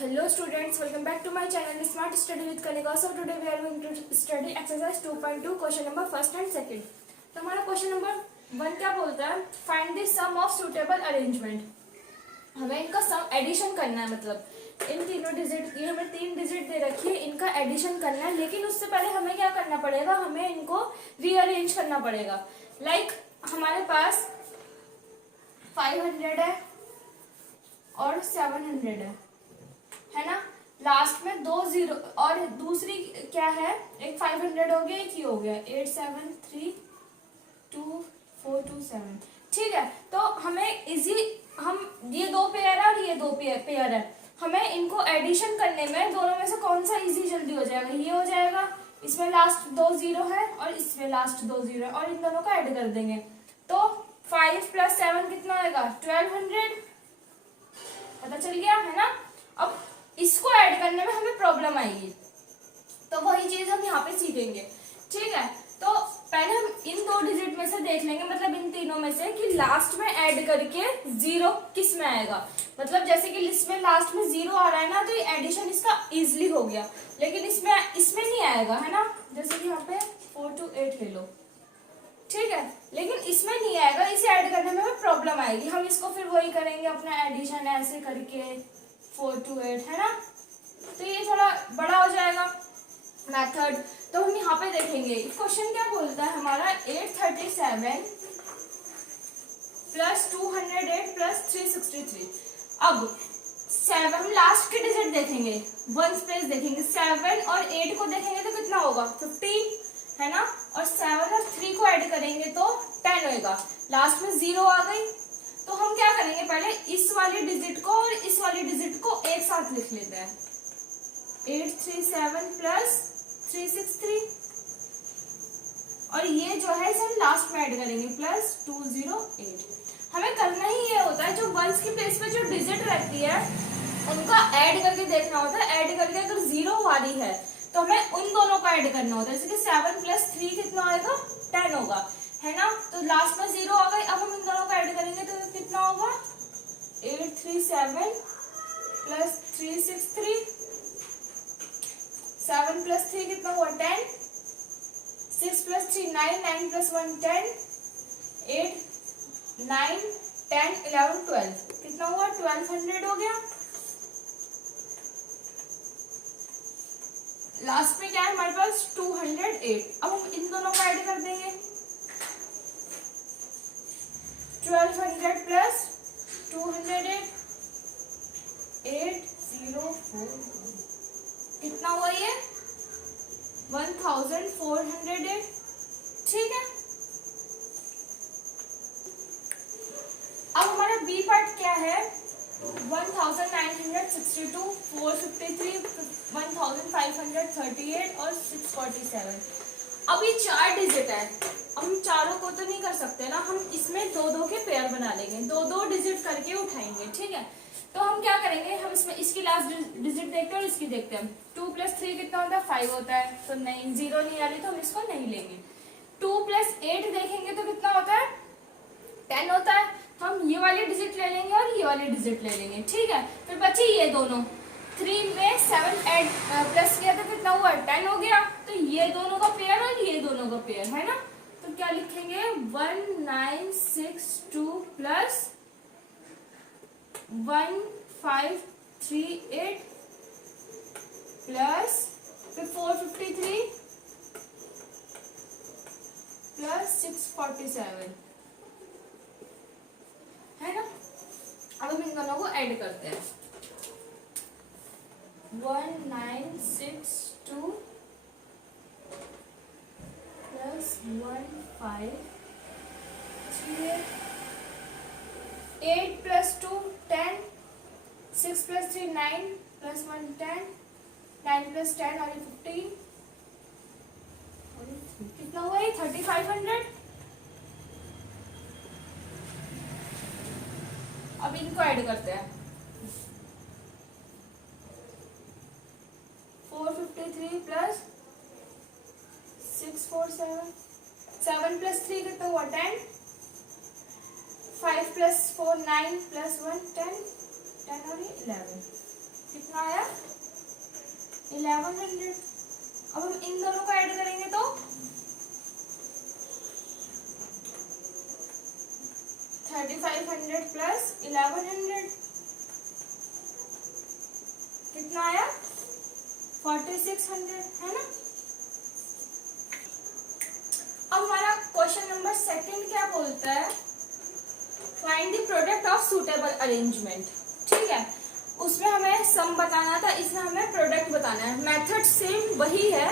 Hello students, welcome back to my channel Smart Study with Kanika. So today we are going to study exercise 2.2 question number first and second. तो हमारा question number 1 क्या बोलता है, find the sum of suitable arrangement. हमें इनका सम addition करना है, मतलब इन तीनों डिजिट की हमें 3 डिजिट दे रखी है, इनका एडिशन करना है. लेकिन उससे पहले हमें क्या करना पड़ेगा, हमें इनको रीअरेंज करना पड़ेगा. लाइक हमारे पास 500 है और 700 है ना. लास्ट में 2 जीरो और दूसरी क्या है, एक 500 हो गया, एक ही हो गया 873247. ठीक है, तो हमें इजी, हम ये 2 पेयर है और ये 2 पेयर है, हमें इनको एडिशन करने में दोनों में से कौन सा इजी जल्दी हो जाएगा, ये हो जाएगा. इसमें लास्ट 2 जीरो है और इसमें लास्ट 2 जीरो है और इन दोनों को ऐड कर देंगे. तो 5 + 7 कितना आएगा, 1200. पता चल गया है ना. अब इसको ऐड करने में हमें प्रॉब्लम आएगी, तो वही चीज हम यहाँ पे सीखेंगे. ठीक है, तो पहले हम इन 2 डिजिट में से देख लेंगे, मतलब इन तीनों में से कि लास्ट में ऐड करके 0 किस में आएगा. मतलब जैसे कि लिस्ट में लास्ट में 0 आ रहा है ना, तो ये एडिशन इसका इजिली हो गया. लेकिन इसमें नहीं आएगा, है ना. जैसे कि यहाँ पे 4 to 8 ले लो. ठीक है, लेकिन इसमें नहीं आएगा, इसे ऐड करने में हमें प्रॉब्लम आएगी. हम इसको फिर वही करेंगे, अपना एडिशन ऐसे करके 4 to 8, है ना. तो ये थोड़ा बड़ा हो जाएगा मेथड. तो हम यहाँ पे देखेंगे क्वेश्चन क्या बोलता है हमारा, 837 + 208 + 363. अब 7 हम लास्ट के डिजिट देखेंगे, 1 प्लेस देखेंगे. 7 और 8 को देखेंगे तो कितना होगा, 15 है ना. और 7 और 3 को ऐड करेंगे तो 10 होगा. लास्ट में 0 आ गई, तो हम क्या करेंगे, पहले इस वाली डिजिट को और इस वाली डिजिट को एक साथ लिख लेते हैं. 837 + 363 और ये जो है इसे हम लास्ट में ऐड करेंगे +208. हमें करना ही ये होता है, जो वंस की प्लेस पे जो डिजिट रहती है उनका ऐड करके देखना होता है. ऐड करके अगर 0 वाली है तो हमें उन दोनों को ऐड करना होता है. जैसे कि 7 + 3 कितना आएगा, 10 होगा, है ना. तो लास्ट में 0 आ गई, अब हम इन दोनों को ऐड करेंगे तो कितना होगा, 837 + 363. 7 + 3 कितना हुआ, 10. 6 + 3 9, 9 + 1 10, 8 9 10 11 12 कितना हुआ, 1200 हो गया. लास्ट में क्या है हमारे पास, 208. अब हम इन दोनों को ऐड कर देंगे. 1200 + 208 804 कितना हुआ, ये 1408. ठीक है, अब हमारा बी पार्ट क्या है, 1962 453 1538 और 647. अब ये 4 डिजिट है, हम चारों को तो नहीं कर सकते ना, हम इसमें 2-2 के पेयर बना लेंगे, 2-2 डिजिट करके उठाएंगे. ठीक है, तो हम क्या करेंगे, हम इसमें इसकी लास्ट डिजिट देखते हैं और इसकी देखते हैं. 2 + 3 कितना होता है, 5 होता है, तो नहीं, 0 नहीं आ रही तो हम इसको नहीं लेंगे. 2 + 8 देखेंगे तो कितना होता है, 10 होता है, तो हम ये वाली डिजिट ले लेंगे और ये वाली डिजिट ले लेंगे. ठीक है, फिर बचे ये दोनों. 3 में 7 ऐड प्लस किया तो कितना हुआ, 10 हो गया. तो ये दोनों का पेयर और ये दोनों का पेयर, है ना. तो क्या लिखेंगे, 1962 + 1538 प्लस फिर 453 + 647, है ना. अब हम इन दोनों को ऐड करते हैं. 1962 + 1538 8 + 2 10, 6 + 3 9 + 1 10, 9 + 10 और 15 कितना हुआ, ये 3500. अब इनको ऐड करते हैं. 453 + 647, 7 + 3 कितना हुआ, 10. 5 + 4 9 + 1 10, 10 और 11. कितना आया 1100। अब हम इन दोनों को ऐड करेंगे तो 3500 प्लस 1100 कितना आया 4600, है ना। अब हमारा क्वेश्चन नंबर सेकंड क्या बोलता है, find the product of suitable arrangement. ठीक है, उसमें हमें सम बताना था, इसमें हमें प्रोडक्ट बताना है। मेथड सेम वही है,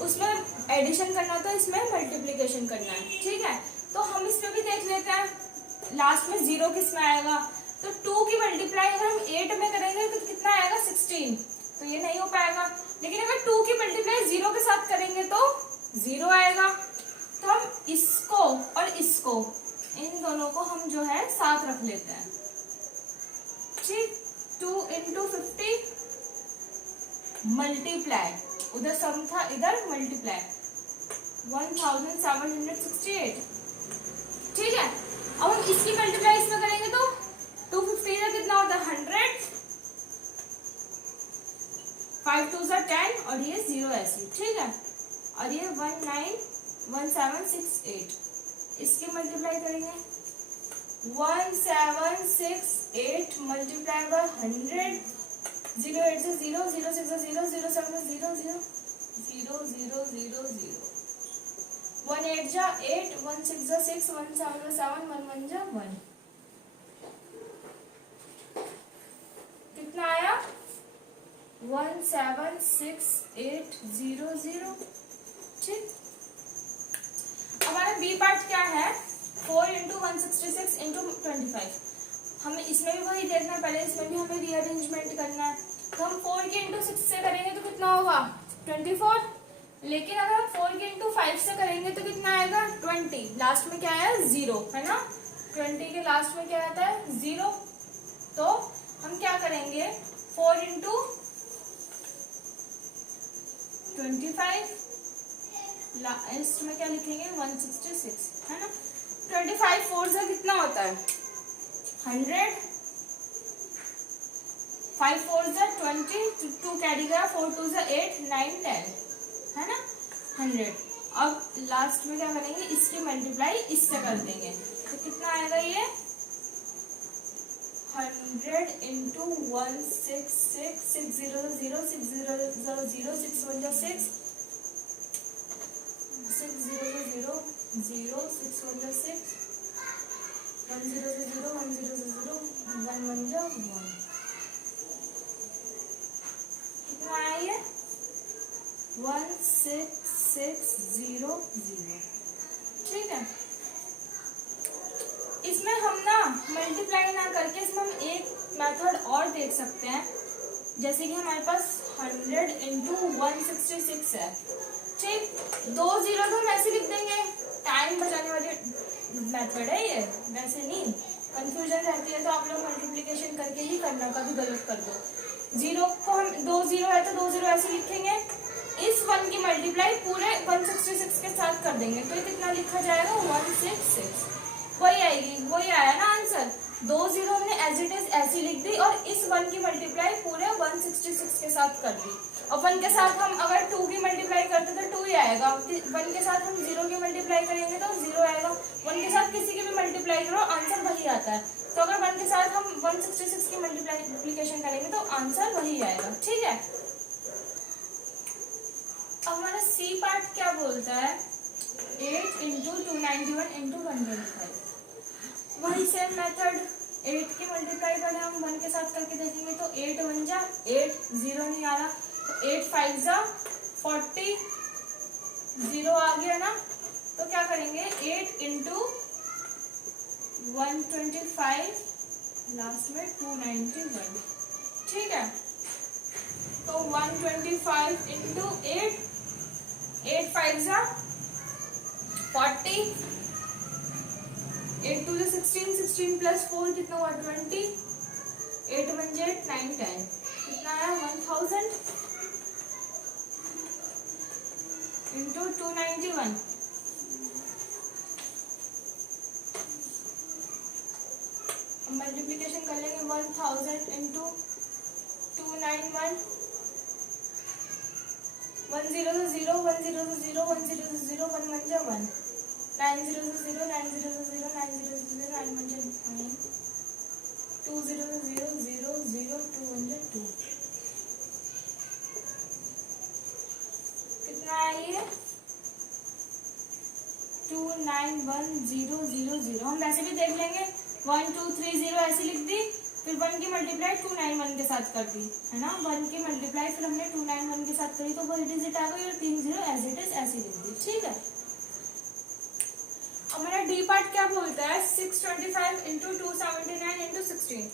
उसमें एडिशन करना था, इसमें मल्टीप्लिकेशन करना है। ठीक है, तो हम इसमें भी देख लेते हैं लास्ट में जीरो किस में आएगा। तो 2 की मल्टीप्लाई अगर हम 8 में करेंगे तो कितना आएगा 16, तो ये नहीं हो पाएगा। लेकिन अगर 2 की मल्टीप्लाई 0 के साथ करेंगे तो 0 आएगा। तो हम इसको और इसको, इन दोनों को हम जो है साथ रख लेते हैं। ठीक, 2 × 50 मल्टीप्लाई, उधर सम था इधर मल्टीप्लाई, 1768। ठीक है, अब हम इसकी मल्टीप्लाई इसमें करेंगे तो 250 का कितना होता है 100, 5 2 10 और ये 0 ऐसी। ठीक है, और ये 1768, इसकी मल्टीप्लाई करेंगे 1768 मल्टीप्लाई बाय 100, 0 8 से 0, 0 6 से 0, 0 7 से 0, 0 0 0 0 0, 1 8 जा 8, 1 6 जा 6, 1 7 जा 7, 1 1 जा 1, कितना आया 176,800। ठीक, हमारा बी पार्ट क्या है, 4 × 166 × 25। हमें इसमें भी वही देखना है, पहले इसमें भी हमें रीअरेंजमेंट करना है। तो हम 4 के × 6 से करेंगे तो कितना होगा 24, लेकिन अगर हम 4 के × 5 से करेंगे तो कितना आएगा 20, लास्ट में क्या आया 0, है ना। 20 के लास्ट में क्या आता है 0। तो हम क्या करेंगे 4 × 25, लास्ट में क्या लिखेंगे 166, है ना। 25 4 से कितना होता है 100, 5 4 से 20, 2 कैरी गया, 4 2 से 8, 9 10, है ना 100। अब लास्ट में क्या करेंगे, इसकी मल्टीप्लाई इससे कर देंगे तो कितना आएगा ये 100 × 166, 6 0 0, 6 0 0 0, 6 1 6, 6 0 0 0, 6 1 6, 1 0 0, 1 0 0, 1 1 1, कितना आया ये 16600। ठीक है, इसमें हम ना मल्टीप्लाई ना करके इसमें हम एक मेथड और देख सकते हैं, जैसे कि हमारे पास 100 × 166 है। ठीक, 2 0 तो हम ऐसे लिख देंगे, टाइम बचाने वाली मेथड है ये, वैसे नहीं कंफ्यूजन रहती है तो आप लोग मल्टीप्लिकेशन करके ही करना, कभी गलत कर दो। 0 को हम 2 0 है तो 2 0 ऐसे लिखेंगे, इस 1 की मल्टीप्लाई पूरे 166 के साथ कर देंगे तो ये कितना लिखा जाएगा 166, वही आएगी, वही आया ना आंसर। 2 0 हमने एज इट इज ऐसी लिख दी और इस 1 की मल्टीप्लाई पूरे 166 के साथ कर दी। और 1 के साथ हम अगर 2 की मल्टीप्लाई करते तो 2 ही आएगा, 1 के साथ हम 0 की मल्टीप्लाई करेंगे तो 0 आएगा, 1 के साथ किसी की भी मल्टीप्लाई करो आंसर वही आता है। तो अगर 1 के साथ हम 166 की मल्टीप्लिकेशन करेंगे तो आंसर वही आएगा। ठीक है, अब हमारा सी पार्ट क्या बोलता है, 8 × 291 × 125। वही सेम मेथड, 8 की मल्टीप्लाई पहले हम 1 के साथ करके देखेंगे तो 8 1 जा 8, 0 नहीं आ रहा तो 8 5 जा 40, 0 आ गया ना। तो क्या करेंगे 8 × 125, लास्ट में 291। ठीक है, तो 125 × 8, 8 5 जा 40, 8 2 जा 16, 16 + 4 कितना हुआ 20, 8 1 जा 8, 9 10, कितना आया 1000 × 291। मल्टीप्लिकेशन कर लेंगे 1000 × 291 1 1 0 से 0 1 0 से 0 1 0 से 0 1 1 जा 1 9 0 से 0 9 0 से 0 9 0 से 0 9 1 जा 9 2 0 से 0 0 0 2 1 जा 2 कितना है ये 2 9 1 0 0 0। हम वैसे भी देख लेंगे 1 2 3 0 ऐसे लिख दी, फिर 1 की मल्टीप्लाई 2 9 1 के साथ कर दी, है ना। 1 की मल्टीप्लाई फिर हमने 2 9 1 के साथ करी तो वही डिजिट आ गई और 3 0 एज इट इज ऐसे लिख दी, ठीक है। अब मेरा डी पार्ट क्या बोलता है 625 इंटू 279 इंटू 16,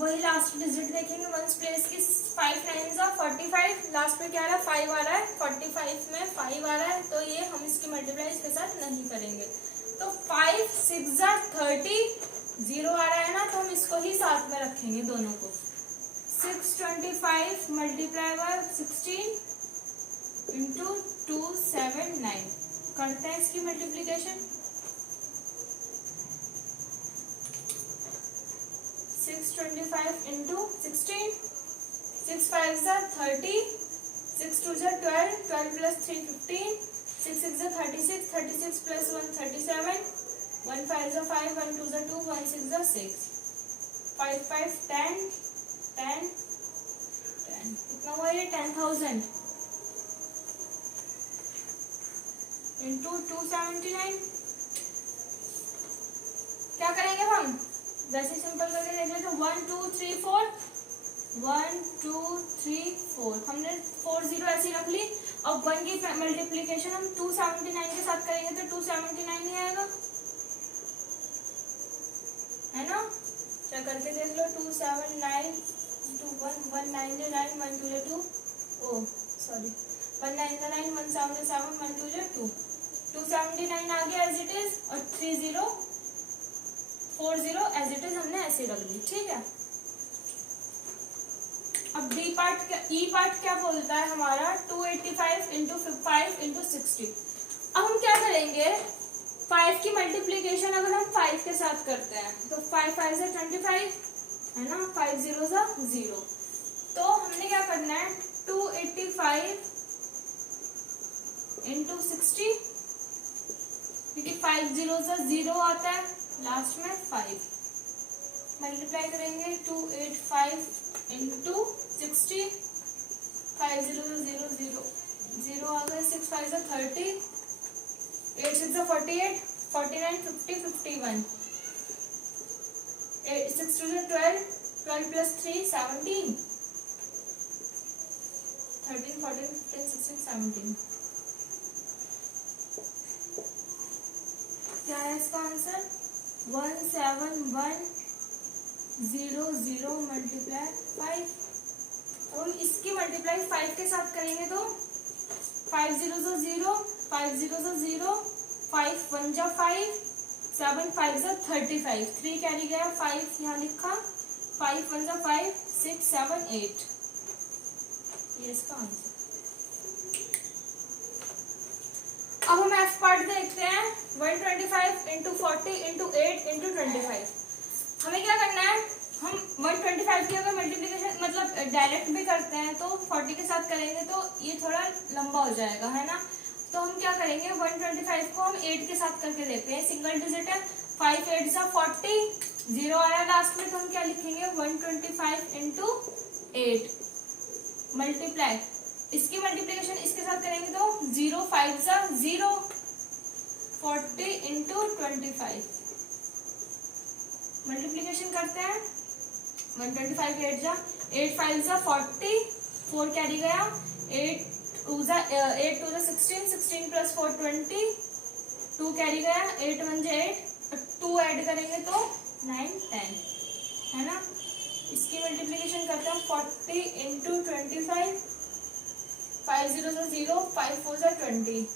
वही लास्ट डिजिट देखेंगे वंस प्लेस की 5 9 जा 45, लास्ट पे क्या आ रहा है 5 आ रहा है, 45 में 5 आ रहा है तो ये हम इसकी मल्टीप्लाई इसके साथ नहीं करेंगे। तो 5 6 जा 30 0 आ रहा है ना, तो हम इसको ही साथ में रखेंगे दोनों को। 625 मल्टीप्लाई बाय 16 इंटू 279 करते हैं इसकी मल्टीप्लीकेशन। 625 इंटू 16 6 5 जा 30 6 2 जा 12 12 प्लस 3 15 6 6 जा 36 36 प्लस 1 37 1 5 जा 5 1 2 जा 2 1 6 जा 6 5 5 10 10 10 कितना हुआ ये 10,000 इंटू 279। क्या करेंगे हम वैसे सिंपल करके देख लेते 1 2 3 4 1 2 3 4 हमने 4 0 ऐसी रख ली। अब 1 की मल्टीप्लीकेशन हम 279 के साथ करेंगे तो 279 ही आएगा, है ना। क्या करके देख लो 279 2 1 1 9 9 1 2 2 ओ सॉरी 1 9 9 1 7 7 1 2 2 279 आ गया एज इट इज और 3 0 4 0 एज इट इज हमने ऐसे रख दी, ठीक है। अब डी पार्ट क्या ई पार्ट क्या बोलता है हमारा 285 इंटू 5 इंटू 60। अब हम क्या करेंगे 5 की मल्टीप्लीकेशन अगर हम 5 के साथ करते हैं तो 5 5 से 25 है ना, 5 0 से 0, तो हमने क्या करना है 285 इंटू 60 क्योंकि 5 0 से 0 आता है लास्ट में 5 मल्टीप्लाई करेंगे 285 इंटू 60 5 0 0 0 0 आ गए 6 5 30 8 6 48 49 50 51 8 6 2 12 12 plus 3 17 13 14 15 16 17 क्या है इसका आंसर 171 0 0 मल्टीप्लाई 5। अब हम इसकी मल्टीप्लाई 5 के साथ करेंगे तो 5 0 से 0 5 0 से 0 5 1 जा 5 7 5 जा 35 3 कैरी गया 5 यहाँ लिखा 5 1 जा 5 6 7 8 ये इसका आंसर। अब हम एफ पार्ट देखते हैं 125 इंटू 40 इंटू 8 इंटू 25। हमें क्या करना है हम 125 की अगर मल्टीप्लिकेशन मतलब डायरेक्ट भी करते हैं तो 40 के साथ करेंगे तो ये थोड़ा लंबा हो जाएगा, है ना। तो हम क्या करेंगे 125 को हम 8 के साथ करके देते हैं, सिंगल डिजिट है 5 8 जा 40 0 आ रहा है लास्ट में, तो हम क्या लिखेंगे 125 इंटू 8 मल्टीप्लाई इसकी मल्टीप्लिकेशन इसके साथ करेंगे तो 0 5 जा 0 40 इंटू 25 मल्टीप्लिकेशन करते हैं 125 8 जा 8 5 जा 40 4 कैरी गया 8 2 जा 16 16 प्लस 4 20 2 कैरी गया 8 1 जा 8 2 ऐड करेंगे तो 9 10 है ना। इसकी मल्टीप्लिकेशन करते हैं 40 इंटू 25 5 0 जा 0 5 4 जा 20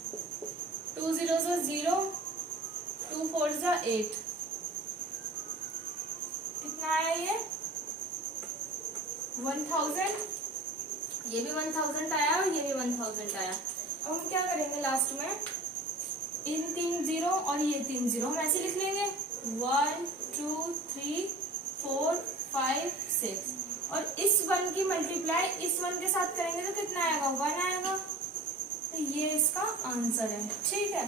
2 0 जा 0 2 4 जा 8 कितना आया ये 1000, ये भी 1000 आया और ये भी 1000 आया। अब हम क्या करेंगे लास्ट में इन 3 0 और ये 3 0 हम ऐसे लिख लेंगे 1 2 3 4 5 6 और इस 1 की मल्टीप्लाई इस 1 के साथ करेंगे तो कितना आएगा, 1 आएगा। तो ये इसका आंसर है। ठीक है,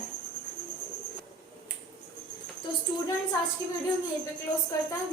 तो स्टूडेंट्स आज की वीडियो हम यहीं पे क्लोज करते हैं।